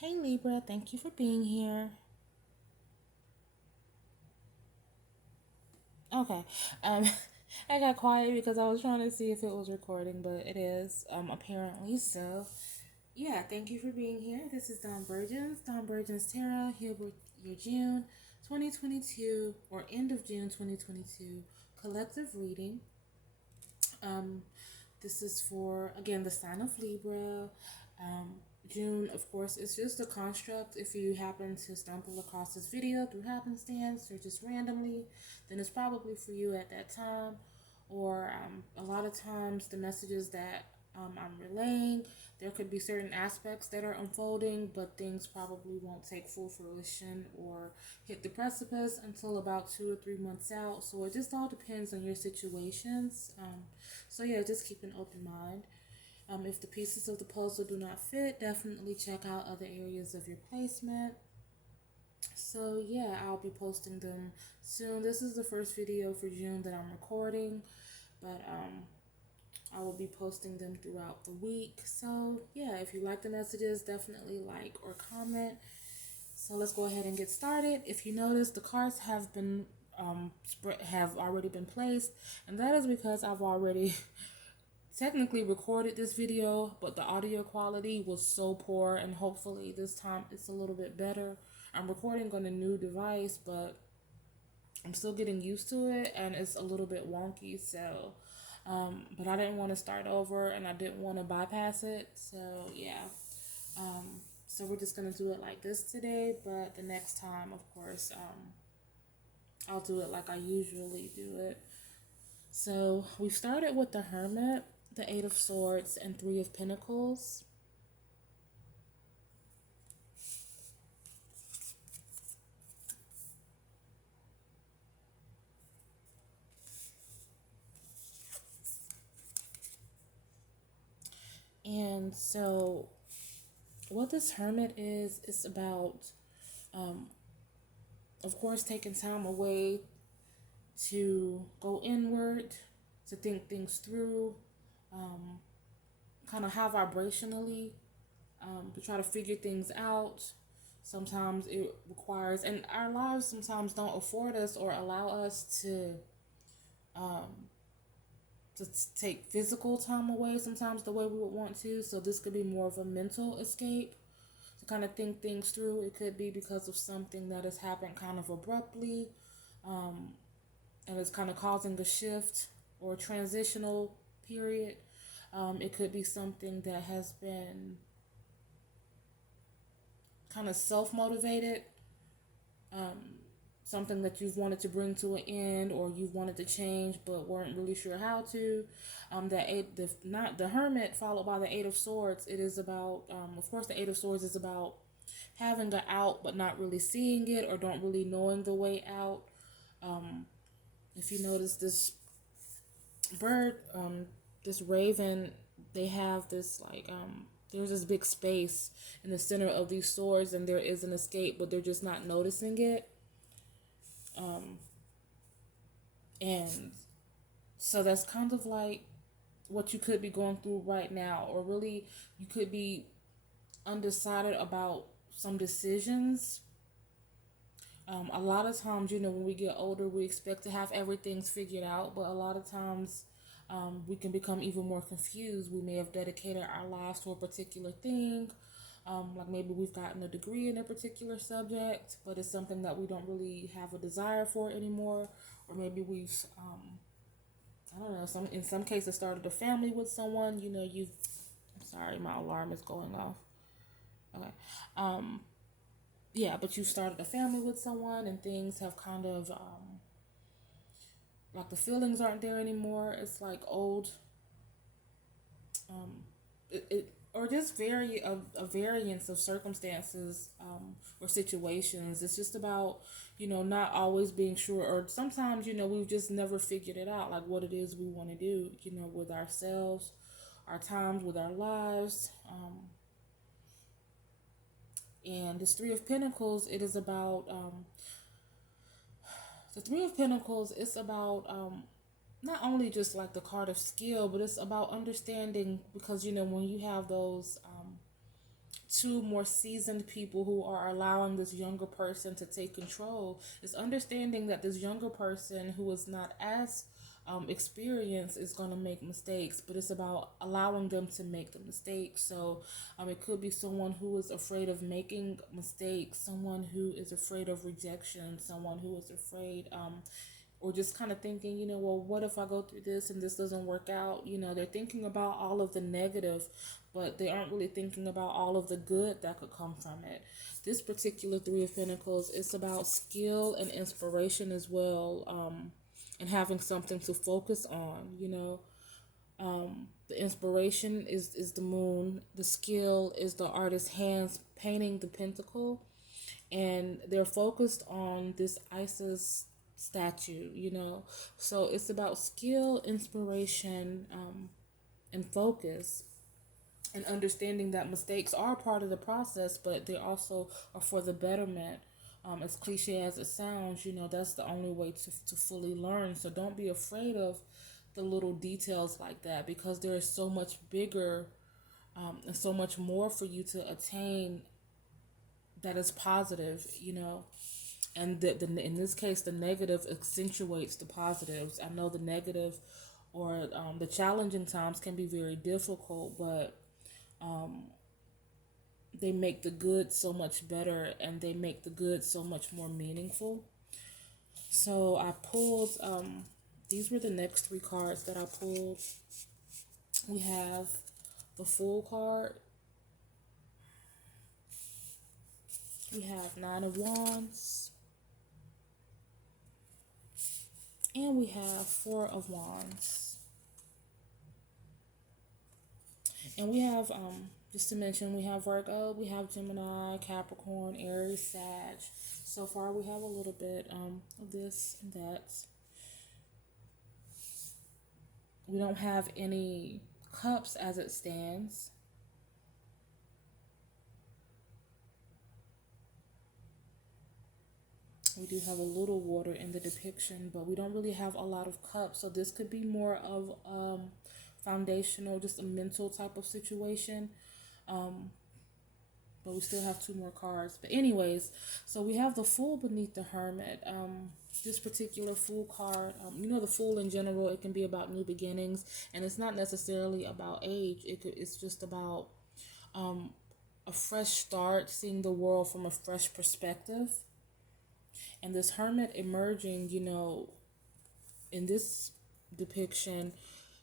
Hey Libra, thank you for being here. Okay. Um I got quiet because I was trying to see if it was recording, but it is, apparently. So yeah, thank you for being here. This is Dawn Burgeons, Dawn Burgeons Tarot, here with your June 2022 or end of June 2022 collective reading. Um This is for, again, the sign of Libra. Um, June, of course, is just a construct. If you happen to stumble across this video through happenstance or just randomly, then it's probably for you at that time. Or a lot of times, the messages that I'm relaying, there could be certain aspects that are unfolding, but things probably won't take full fruition or hit the precipice until about 2 or 3 months out. So it just all depends on your situations. So yeah, just keep an open mind. If the pieces of the puzzle do not fit, definitely check out other areas of your placement. So yeah, I'll be posting them soon. This is the first video for June that I'm recording, but I will be posting them throughout the week. So yeah, if you like the messages, definitely like or comment. So let's go ahead and get started. If you notice, the cards have already been placed, and that is because I've already technically recorded this video, but the audio quality was so poor, and hopefully this time it's a little bit better. I'm recording on a new device, but I'm still getting used to it, and it's a little bit wonky. So but I didn't want to start over, and I didn't want to bypass it. So yeah, so we're just gonna do it like this today, but the next time, of course, I'll do it like I usually do it. So we started with the Hermit, the Eight of Swords, and Three of Pentacles. And so, what this Hermit is, it's about, um, of course, taking time away to go inward, to think things through, um, kind of high vibrationally, to try to figure things out. Sometimes it requires, and our lives sometimes don't afford us or allow us um, to take physical time away sometimes the way we would want to. So this could be more of a mental escape to kind of think things through. It could be because of something that has happened kind of abruptly, um, and it's kind of causing a shift or a transitional period. It could be something that has been kind of self motivated, um, something that you've wanted to bring to an end or you've wanted to change but weren't really sure how to. Not the Hermit followed by the Eight of Swords. It is about, of course, the Eight of Swords is about having an out but not really seeing it or don't really knowing the way out. Um, if you notice this bird, this raven, they have this like there's this big space in the center of these swords, and there is an escape, but they're just not noticing it. Um, and so that's kind of like what you could be going through right now, or really you could be undecided about some decisions. A lot of times, when we get older, we expect to have everything figured out, but a lot of times we can become even more confused. We may have dedicated our lives to a particular thing. Like maybe we've gotten a degree in a particular subject, but it's something that we don't really have a desire for anymore. Or maybe we've, I don't know, in some cases started a family with someone. I'm sorry, my alarm is going off. Okay. Um, yeah, but you started a family with someone, and things have kind of, like the feelings aren't there anymore. It's like old, um, or just a variance of circumstances, or situations. It's just about, not always being sure, or sometimes, we've just never figured it out, like what it is we want to do, with ourselves, our times, with our lives. And this Three of Pentacles, it is about, the Three of Pentacles, it's about, not only just like the card of skill, but it's about understanding, because when you have those two more seasoned people who are allowing this younger person to take control. It's understanding that this younger person who is not as experienced is going to make mistakes, but it's about allowing them to make the mistakes. So it could be someone who is afraid of making mistakes, someone who is afraid of rejection, someone who is afraid or just kind of thinking, well, what if I go through this and this doesn't work out? They're thinking about all of the negative, but they aren't really thinking about all of the good that could come from it. This particular Three of Pentacles, it's about skill and inspiration as well, and having something to focus on. The inspiration is the moon. The skill is the artist's hands painting the pentacle, and they're focused on this Isis statue. So it's about skill, inspiration, and focus, and understanding that mistakes are part of the process, but they also are for the betterment. As cliche as it sounds, that's the only way to fully learn. So don't be afraid of the little details like that, because there is so much bigger and so much more for you to attain that is positive. And in this case, the negative accentuates the positives. I know the negative or the challenging times can be very difficult, but they make the good so much better, and they make the good so much more meaningful. So I pulled, these were the next three cards that I pulled. We have the Fool card. We have Nine of Wands. And we have Four of Wands. And we have, just to mention, we have Virgo, we have Gemini, Capricorn, Aries, Sag. So far we have a little bit of this and that. We don't have any cups as it stands. We do have a little water in the depiction, but we don't really have a lot of cups. So this could be more of foundational, just a mental type of situation. But we still have two more cards. But anyways, so we have the Fool beneath the Hermit. This particular Fool card, the Fool in general, it can be about new beginnings, and it's not necessarily about age. It's just about a fresh start, seeing the world from a fresh perspective. And this Hermit emerging, in this depiction,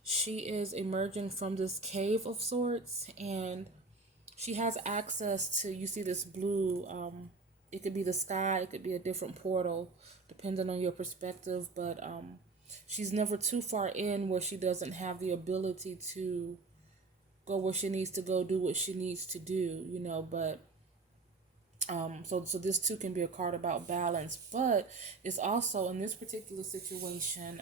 she is emerging from this cave of sorts, and she has access to, you see this blue, it could be the sky, it could be a different portal, depending on your perspective, but she's never too far in where she doesn't have the ability to go where she needs to go, do what she needs to do, but so this too can be a card about balance, but it's also in this particular situation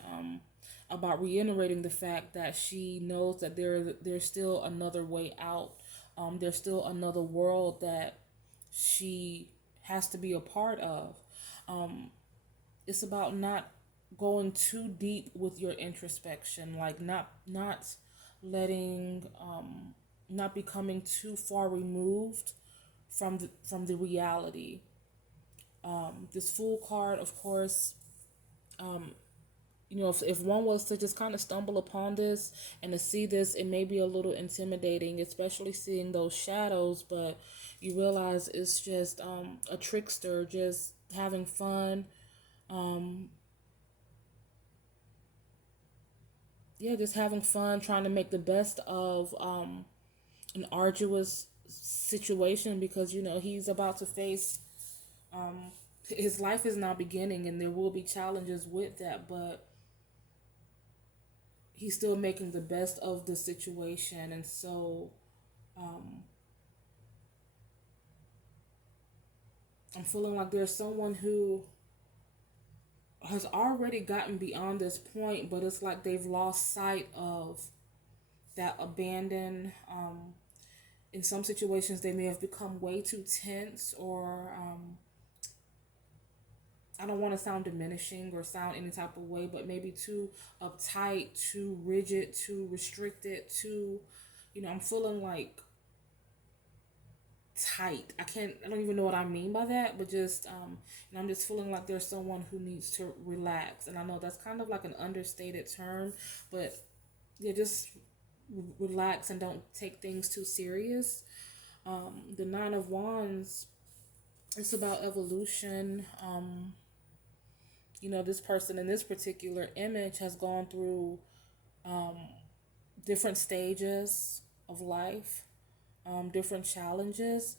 about reiterating the fact that she knows that there's still another way out. There's still another world that she has to be a part of. It's about not going too deep with your introspection, like not letting not becoming too far removed from the reality. This Fool card, of course, if one was to just kind of stumble upon this and to see this, it may be a little intimidating, especially seeing those shadows, but you realize it's just a trickster, just having fun. Just having fun, trying to make the best of an arduous situation, because he's about to face his life is now beginning, and there will be challenges with that, but he's still making the best of the situation. And so I'm feeling like there's someone who has already gotten beyond this point, but it's like they've lost sight of that abandon. In some situations, they may have become way too tense, or I don't want to sound diminishing or sound any type of way, but maybe too uptight, too rigid, too restricted, too, I'm feeling like tight. I don't even know what I mean by that, but just and I'm just feeling like there's someone who needs to relax. And I know that's kind of like an understated term, but yeah, just relax and don't take things too serious. The Nine of Wands, it's about evolution. This person in this particular image has gone through different stages of life, different challenges,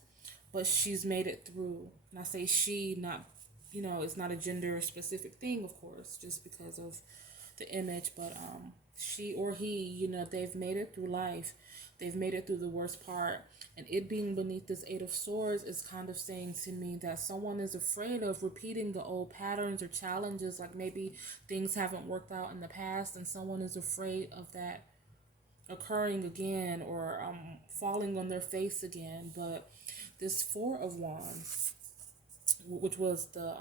but she's made it through. And I say she, not, it's not a gender specific thing, of course, just because of the image, but she or he, they've made it through life. They've made it through the worst part. And it being beneath this Eight of Swords is kind of saying to me that someone is afraid of repeating the old patterns or challenges, like maybe things haven't worked out in the past, and someone is afraid of that occurring again, or falling on their face again. But this Four of Wands, which was the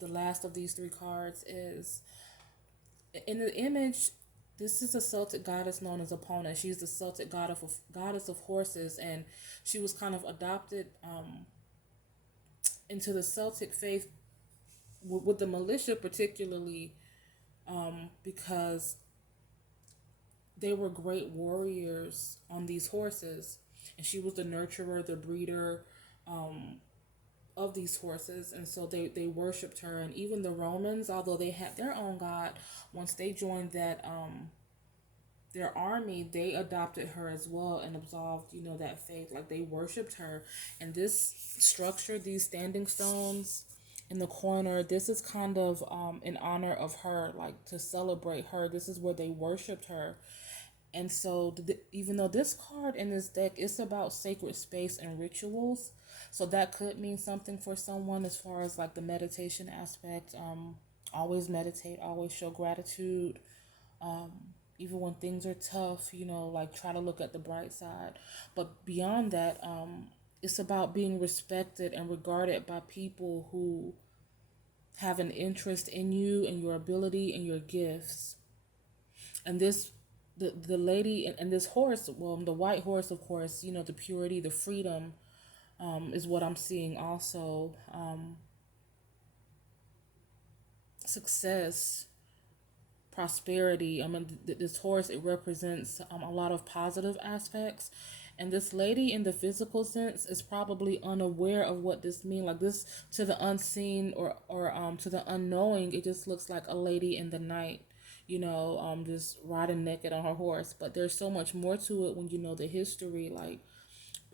last of these three cards, is in the image. This is a Celtic goddess known as Epona. She's the Celtic goddess of horses, and she was kind of adopted into the Celtic faith with the militia, particularly because they were great warriors on these horses, and she was the nurturer, the breeder of these horses, and so they worshipped her. And even the Romans, although they had their own god, once they joined that their army, they adopted her as well and absolved that faith. Like, they worshipped her. And this structure, these standing stones in the corner, this is kind of in honor of her, like to celebrate her. This is where they worshipped her. And so even though this card in this deck is about sacred space and rituals, so that could mean something for someone as far as like the meditation aspect. Always meditate, always show gratitude. Even when things are tough, like try to look at the bright side. But beyond that, it's about being respected and regarded by people who have an interest in you and your ability and your gifts. And the lady and this horse, well, the white horse, of course, the purity, the freedom, is what I'm seeing also. Success, prosperity. I mean, this horse, it represents a lot of positive aspects. And this lady in the physical sense is probably unaware of what this means. Like, this, to the unseen or to the unknowing, it just looks like a lady in the night, just riding naked on her horse. But there's so much more to it when you know the history. Like,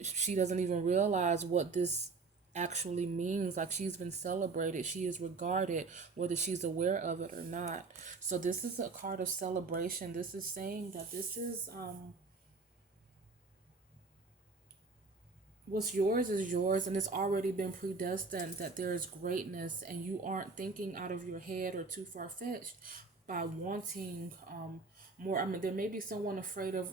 she doesn't even realize what this actually means. Like, she's been celebrated, she is regarded, whether she's aware of it or not. So this is a card of celebration. This is saying that this is what's yours is yours, and it's already been predestined, that there is greatness, and you aren't thinking out of your head or too far-fetched by wanting more. I mean, there may be someone afraid of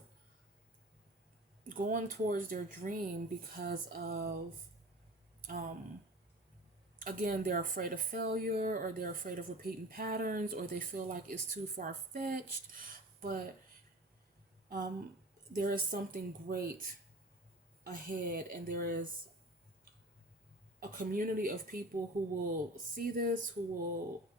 going towards their dream because of again, they're afraid of failure, or they're afraid of repeating patterns, or they feel like it's too far-fetched. But there is something great ahead, and there is a community of people who will see this, who will,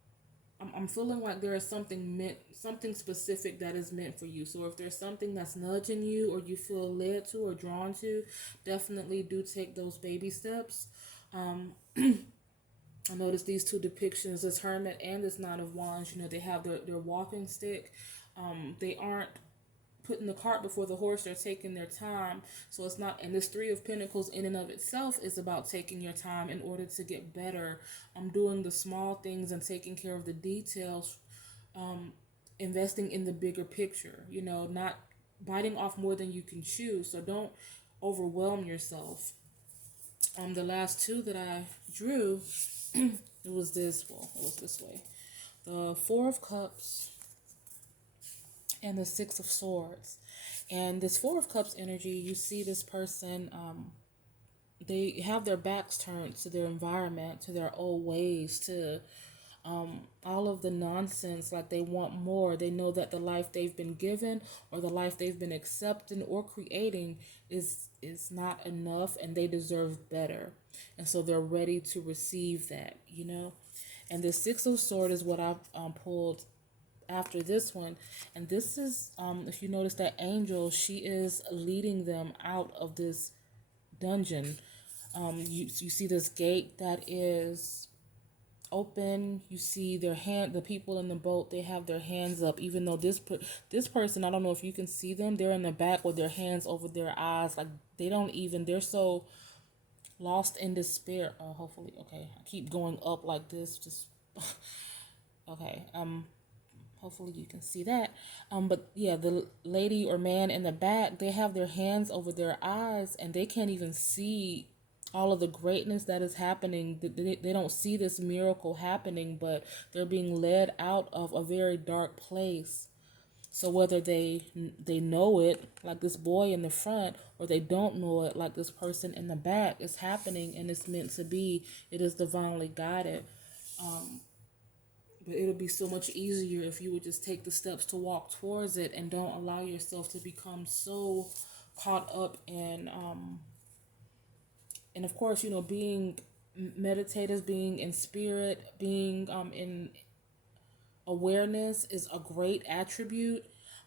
I'm feeling like there is something specific that is meant for you. So if there's something that's nudging you, or you feel led to or drawn to, definitely do take those baby steps. I noticed these two depictions, this Hermit and this Nine of Wands, they have their walking stick. They aren't putting the cart before the horse, they're taking their time. So it's not, and this Three of Pentacles in and of itself is about taking your time in order to get better. I'm doing the small things and taking care of the details, investing in the bigger picture, not biting off more than you can chew. So don't overwhelm yourself. The last two that I drew, it was this way. The Four of Cups and the Six of Swords. And this Four of Cups energy, you see this person, they have their backs turned to their environment, to their old ways, to all of the nonsense, like they want more. They know that the life they've been given or the life they've been accepting or creating is not enough, and they deserve better. And so they're ready to receive that, you know. And the Six of Swords is what I've pulled after this one. And this is, if you notice, that angel, she is leading them out of this dungeon. You see this gate that is open. You see the people in the boat, they have their hands up, even though this person, I don't know if you can see them, they're in the back with their hands over their eyes, like they don't even, they're so lost in despair. Hopefully, okay, I keep going up like this, just okay. Hopefully you can see that. But yeah, the lady or man in the back, they have their hands over their eyes and they can't even see all of the greatness that is happening. They don't see this miracle happening, but they're being led out of a very dark place. So whether they know it, like this boy in the front, or they don't know it, like this person in the back, it's happening and it's meant to be. It is divinely guided. But it'll be so much easier if you would just take the steps to walk towards it and don't allow yourself to become so caught up in and of course, you know, being meditators, being in spirit, being in awareness is a great attribute,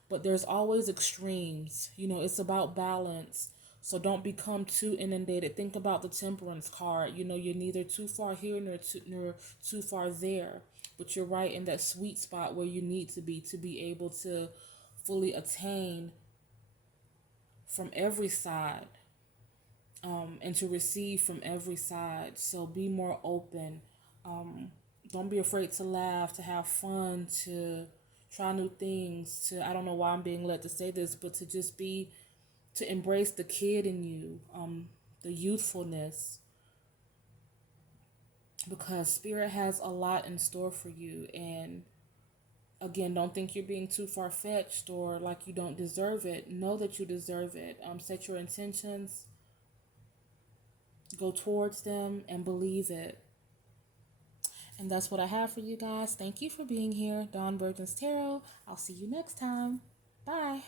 but there's always extremes. You know, it's about balance. So don't become too inundated. Think about the temperance card. You know, you're neither too far here nor too far there, but you're right in that sweet spot where you need to be able to fully attain from every side, and to receive from every side. So be more open. Don't be afraid to laugh, to have fun, to try new things, to, I don't know why I'm being led to say this, but to just be, to embrace the kid in you, the youthfulness, because spirit has a lot in store for you. And again, don't think you're being too far-fetched or like you don't deserve it. Know that you deserve it. Set your intentions, go towards them, and believe it. And that's what I have for you guys. Thank you for being here. Dawn Burgeons Tarot. I'll see you next time. Bye.